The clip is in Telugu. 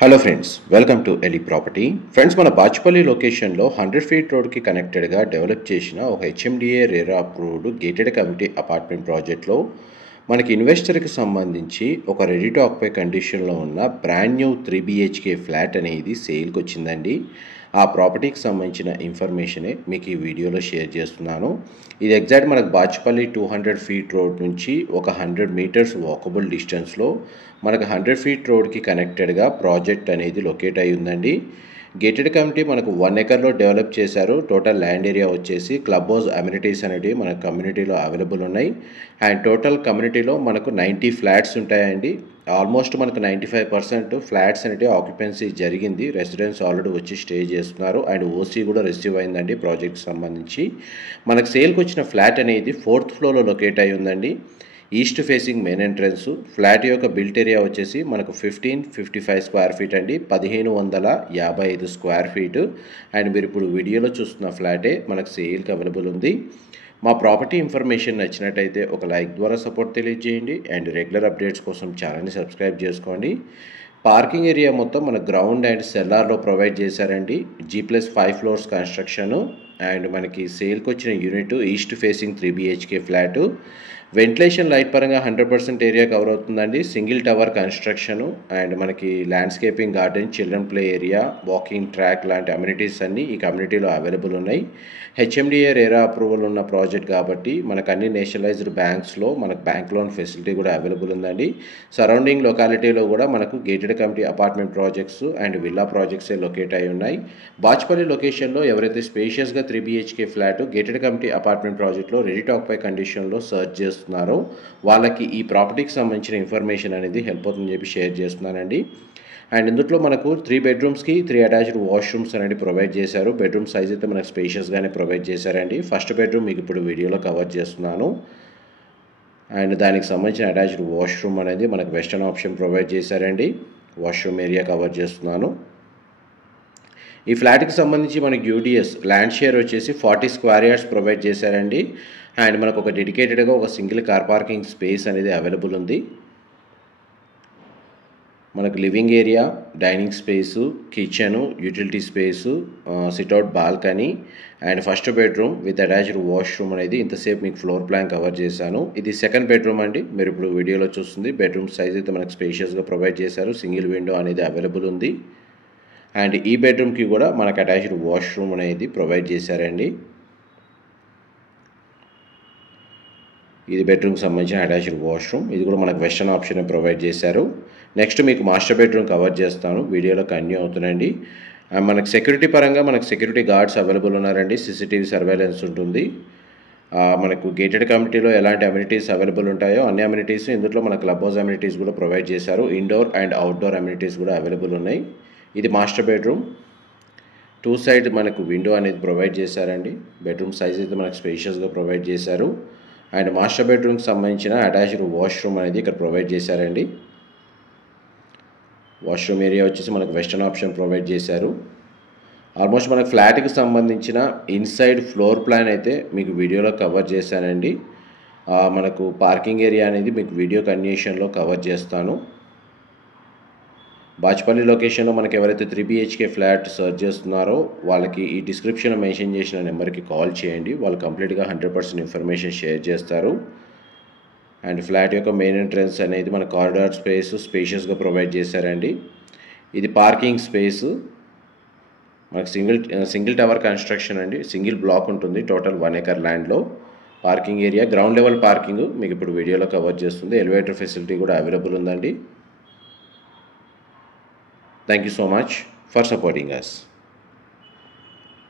Hello friends, welcome to Eli property. Friends, మన బాచుపల్లి లొకేషన్లో 100 ఫీట్ రోడ్కి కనెక్టెడ్గా డెవలప్ చేసిన ఒక HMDA RERA approved gated community apartment ప్రాజెక్ట్లో మనకి ఇన్వెస్టర్కి సంబంధించి ఒక రెడీ టు ఆక్యుపై కండిషన్లో ఉన్న బ్రాండ్ న్యూ 3 BHK ఫ్లాట్ అనేది సేల్కి వచ్చిందండి. ఆ ప్రాపర్టీకి సంబంధించిన ఇన్ఫర్మేషనే మీకు ఈ వీడియోలో షేర్ చేస్తున్నాను. ఇది ఎగ్జాక్ట్ మనకు బాచుపల్లి 200 ఫీట్ రోడ్ నుంచి ఒక 100 మీటర్స్ వాకబుల్ డిస్టెన్స్లో మనకు 100 ఫీట్ రోడ్కి కనెక్టెడ్గా ప్రాజెక్ట్ అనేది లొకేట్ అయి ఉందండి. గేటెడ్ కమ్యూనిటీ మనకు 1 ఎకర్లో డెవలప్ చేశారు. టోటల్ ల్యాండ్ ఏరియా వచ్చేసి క్లబ్ హౌస్ అమ్యూనిటీస్ అనేవి మన కమ్యూనిటీలో అవైలబుల్ ఉన్నాయి. అండ్ టోటల్ కమ్యూనిటీలో మనకు 90 ఫ్లాట్స్ ఉంటాయండి. ఆల్మోస్ట్ మనకు 95% ఫ్లాట్స్ అనేవి ఆక్యుపెన్సీ జరిగింది. రెసిడెంట్స్ ఆల్రెడీ వచ్చి స్టే చేస్తున్నారు. అండ్ ఓసీ కూడా రిసీవ్ అయిందండి ప్రాజెక్ట్కి సంబంధించి. మనకు సేల్కి వచ్చిన ఫ్లాట్ అనేది 4th ఫ్లోర్లో లొకేట్ అయి ఉందండి. East facing main entrance. Flat యొక్క బిల్ట్ ఏరియా వచ్చేసి మనకు 1555 స్క్వేర్ ఫీట్ అండి, 1555 స్క్వేర్ ఫీట్. అండ్ మీరు ఇప్పుడు వీడియోలో చూస్తున్న ఫ్లాటే మనకు సేల్కి అవైలబుల్ ఉంది. మా ప్రాపర్టీ ఇన్ఫర్మేషన్ నచ్చినట్టయితే ఒక లైక్ ద్వారా సపోర్ట్ తెలియజేయండి. అండ్ రెగ్యులర్ అప్డేట్స్ కోసం ఛానల్ని సబ్స్క్రైబ్ చేసుకోండి. పార్కింగ్ ఏరియా మొత్తం మన గ్రౌండ్ అండ్ సెల్లార్లో ప్రొవైడ్ చేశారండి. G+5 floors construction. అండ్ మనకి సేల్కి వచ్చిన unit east facing 3 BHK flat. Ventilation light పరంగా 100% ఏరియా కవర్ అవుతుందండి. Single tower construction. అండ్ మనకి landscaping garden, children play area, walking track లాంటి అమ్యూనిటీస్ అన్నీ ఈ కమ్యూనిటీలో అవైలబుల్ ఉన్నాయి. హెచ్ఎండిఏ రేరా అప్రూవల్ ఉన్న ప్రాజెక్ట్ కాబట్టి మనకు అన్ని నేషనలైజ్డ్ బ్యాంక్స్లో మనకు బ్యాంక్ లోన్ ఫెసిలిటీ కూడా అవైలబుల్ ఉందండి. సరౌండింగ్ లొకాలిటీలో కూడా మనకు gated community apartment projects and villa ప్రాజెక్ట్సే లొకేట్ అయి ఉన్నాయి. బాచుపల్లి లొకేషన్లో ఎవరైతే స్పేషియస్గా 3 BHK flat gated community apartment ప్రాజెక్ట్లో రెడీ టు ఆక్యుపై కండిషన్లో సర్చ్ చేస్తున్నారో వాళ్ళకి ఈ ప్రాపర్టీకి సంబంధించిన ఇన్ఫర్మేషన్ అనేది హెల్ప్ అవుతుందని చెప్పి షేర్ చేస్తున్నానండి. అండ్ ఇందులో మనకు 3 బెడ్రూమ్స్కి 3 అటాచ్డ్ వాష్రూమ్స్ అనేది ప్రొవైడ్ చేశారు. బెడ్రూమ్ సైజ్ అయితే మనకు స్పేషియస్గానే ప్రొవైడ్ చేశారండి. ఫస్ట్ బెడ్రూమ్ మీకు ఇప్పుడు వీడియోలో కవర్ చేస్తున్నాను. అండ్ దానికి సంబంధించిన అటాచ్డ్ వాష్రూమ్ అనేది మనకు వెస్టర్న్ ఆప్షన్ ప్రొవైడ్ చేశారండి. వాష్రూమ్ ఏరియా కవర్ చేస్తున్నాను. ఈ ఫ్లాట్కి సంబంధించి మనకి యూడిఎస్ ల్యాండ్ షేర్ వచ్చేసి 40 స్క్వేర్ యార్డ్స్ ప్రొవైడ్ చేశారండి. అండ్ మనకు ఒక డెడికేటెడ్గా ఒక సింగిల్ కార్ పార్కింగ్ స్పేస్ అనేది అవైలబుల్ ఉంది. మనకు living area, dining space, kitchen, utility space, sit-out balcony and first bedroom with attached washroom అనేది ఇంతసేపు మీకు ఫ్లోర్ ప్లాన్ కవర్ చేశాను. ఇది సెకండ్ బెడ్రూమ్ అండి. మీరు ఇప్పుడు వీడియోలో చూస్తుంది. బెడ్రూమ్ సైజ్ అయితే మనకు స్పేషియస్గా ప్రొవైడ్ చేశారు. సింగిల్ విండో అనేది అవైలబుల్ ఉంది. అండ్ ఈ బెడ్రూమ్కి కూడా మనకు అటాచ్డ్ వాష్రూమ్ అనేది ప్రొవైడ్ చేశారండి. ఇది బెడ్రూమ్కి సంబంధించిన అటాచ్డ్ వాష్రూమ్. ఇది కూడా మనకు వెస్టర్న్ ఆప్షన్ ప్రొవైడ్ చేశారు. నెక్స్ట్ మీకు మాస్టర్ బెడ్రూమ్ కవర్ చేస్తాను. వీడియోలో కంటిన్యూ అవుతుందండి. మనకు సెక్యూరిటీ పరంగా మనకు సెక్యూరిటీ గార్డ్స్ అవైలబుల్ ఉన్నారండి. CCTV సర్వేలెన్స్ ఉంటుంది. మనకు గేటెడ్ కమ్యూనిటీలో ఎలాంటి అమ్యూనిటీస్ అవైలబుల్ ఉంటాయో అన్ని అమ్యూనిటీస్ ఇందులో మన క్లబ్ హౌస్ అమ్యూనిటీస్ కూడా ప్రొవైడ్ చేశారు. ఇండోర్ అండ్ అవుట్డోర్ అమ్యూనిటీస్ కూడా అవైలబుల్ ఉన్నాయి. ఇది మాస్టర్ బెడ్రూమ్. 2 సైడ్ మనకు విండో అనేది ప్రొవైడ్ చేశారండి. బెడ్రూమ్ సైజ్ అయితే మనకు స్పేషియస్గా ప్రొవైడ్ చేశారు. అండ్ మాస్టర్ బెడ్రూమ్కి సంబంధించిన అటాచ్డ్ వాష్రూమ్ అనేది ఇక్కడ ప్రొవైడ్ చేశారండి. వాష్రూమ్ ఏరియా వచ్చేసి మనకు వెస్టర్న్ ఆప్షన్ ప్రొవైడ్ చేశారు. ఆల్మోస్ట్ మనకు ఫ్లాట్కి సంబంధించిన ఇన్సైడ్ ఫ్లోర్ ప్లాన్ అయితే మీకు వీడియోలో కవర్ చేశానండి. మనకు పార్కింగ్ ఏరియా అనేది మీకు వీడియో కంటిన్యూషన్లో కవర్ చేస్తాను. బాచుపల్లి లొకేషన్లో మనకు ఎవరైతే 3 BHK ఫ్లాట్ సర్చ్ చేస్తున్నారో వాళ్ళకి ఈ డిస్క్రిప్షన్లో మెన్షన్ చేసిన నెంబర్కి కాల్ చేయండి. వాళ్ళు కంప్లీట్గా 100% ఇన్ఫర్మేషన్ షేర్ చేస్తారు. అండ్ ఫ్లాట్ యొక్క మెయిన్ ఎంట్రన్స్ అనేది మన కారిడార్ స్పేషియస్గా ప్రొవైడ్ చేశారండి. ఇది పార్కింగ్ స్పేసు. మనకు సింగిల్ టవర్ కన్స్ట్రక్షన్ అండి. సింగిల్ బ్లాక్ ఉంటుంది టోటల్ 1 ఎకర్ ల్యాండ్లో. Parking area ground level parking మీకు ఇప్పుడు వీడియోలో కవర్ చేస్తుంది. ఎలివేటర్ ఫెసిలిటీ కూడా అవైలబుల్ ఉందండి. Thank you so much for supporting us.